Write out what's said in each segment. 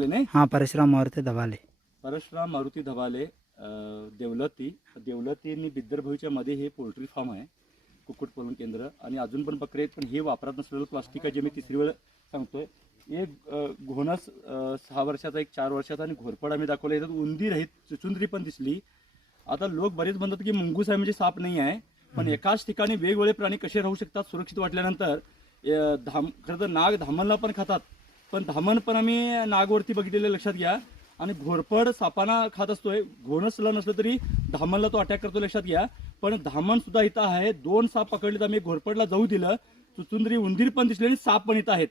आले नाही? हां परशुराम मारुती दबाले परशुराम मारुती धबाले देवलती देवलती. आणि बिद्दरभूच्या मध्ये हे पोल्ट्री फार्म आहे कुक्कुटपालन केंद्र. आणि अजून पण बकरे आहेत पण हे वापरत नसलेलं प्लास्टिक आहे जे मी तिसरी वेळ सांगतोय. एक घोणस सहा वर्षाचा एक चार वर्षाचा आणि घोरपड आम्ही दाखवला याच्यात उंदीर आहेत चुचुंदरी पण दिसली. आता लोक बरेच म्हणतात की मुंगूस आहे म्हणजे साप नाही आहे पण एकाच ठिकाणी वेगवेगळे प्राणी कसे राहू शकतात सुरक्षित वाटल्यानंतर धाम खरं तर नाग धामणला पण खातात. पण धामण पण आम्ही नागवरती बघितलेलं लक्षात घ्या. आणि घोरपड सापाना खात असतोय. घोणसला नसलं तरी धामणला तो अटॅक करतो लक्षात घ्या. पण धामण सुद्धा इथं आहे. दोन साप पकडले आम्ही. घोरपडला जाऊ दिलं. चुचुंदरी उंदीर पण दिसले आणि साप पण इथं आहेत.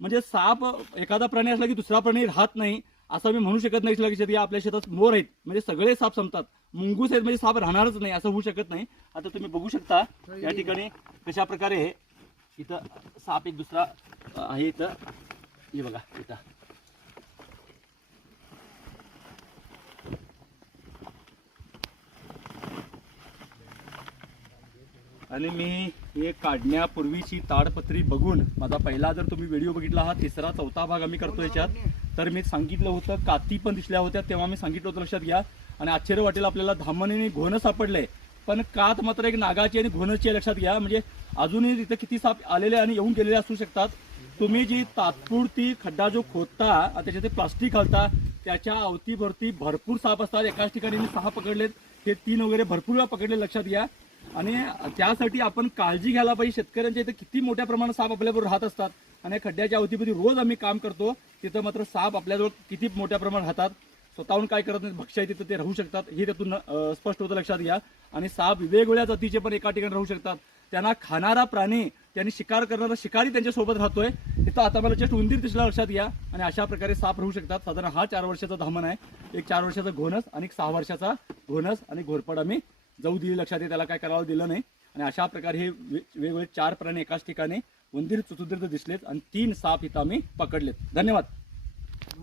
म्हणजे साप एखादा प्राणी असला की दुसरा प्राणी राहत नाही असं मी म्हणू शकत नाही. लक्षात घ्या आपल्या शेतात मोर आहेत. म्हणजे सगळे साप संपतात. मुंगूस आहेत म्हणजे साप राहणारच नाही असं होऊ शकत नाही. आता तुम्ही बघू शकता या ठिकाणी कशा प्रकारे हे इथं साप एक दुसरा आहे इथं. हे बघा इथं आणि मी हे काढण्यापूर्वीची ताडपत्री बघून माझा पहिला जर तुम्ही व्हिडिओ बघितला हा तिसरा चौथा भाग आम्ही करतो याच्यात. तर मी सांगितलं होतं काती पण दिसल्या होत्या तेव्हा मी सांगितलं होतं लक्षात घ्या. आणि आश्चर्य वाटेल आपल्याला धामणीने घोणं सापडलंय. पण कात मात्र एक नागाची आणि घोणची लक्षात घ्या. म्हणजे अजूनही तिथं किती साप आलेले आणि येऊन गेलेले असू शकतात. तुम्ही जी तात्पुरती खड्डा जो खोदता त्याच्यात ते प्लास्टिक घालता त्याच्या अवतीभरती भरपूर साप असतात. एकाच ठिकाणी मी सहा पकडलेत. हे तीन वगैरे भरपूर वेळा पकडले लक्षात घ्या. आणि त्यासाठी आपण काळजी घ्यायला पाहिजे. शेतकऱ्यांच्या इथे किती मोठ्या प्रमाणात साप आपल्याबरोबर राहत असतात आणि या खड्ड्याच्या अवतीभोवती रोज आम्ही काम करतो तिथं मात्र साप आपल्याजवळ किती मोठ्या प्रमाणात राहतात. स्वतःहून काय करत नाही भक्ष्य तिथं ते राहू शकतात. हे त्यातून स्पष्ट होतं लक्षात घ्या. आणि साप वेगवेगळ्या जातीचे पण एका ठिकाणी राहू शकतात. त्यांना खाणारा प्राणी त्यांनी शिकार करणारा शिकारी त्यांच्यासोबत राहतोय. तिथं आता मला जस्ट उंदीर दिसला लक्षात घ्या. आणि अशा प्रकारे साप राहू शकतात. साधारण हा चार वर्षाचा धामण आहे. एक चार वर्षाचा घोणस आणि एक सहा वर्षाचा घोणस आणि घोरपड आम्ही जाऊ दिली. लक्षात आहे त्याला काय करावं दिलं नाही. आणि अशा प्रकारे हे वेगवेगळे चार प्राणी एकाच ठिकाणी उंदीर चुचुंदीर दिसलेत. आणि तीन साप इथं आम्ही पकडलेत. धन्यवाद.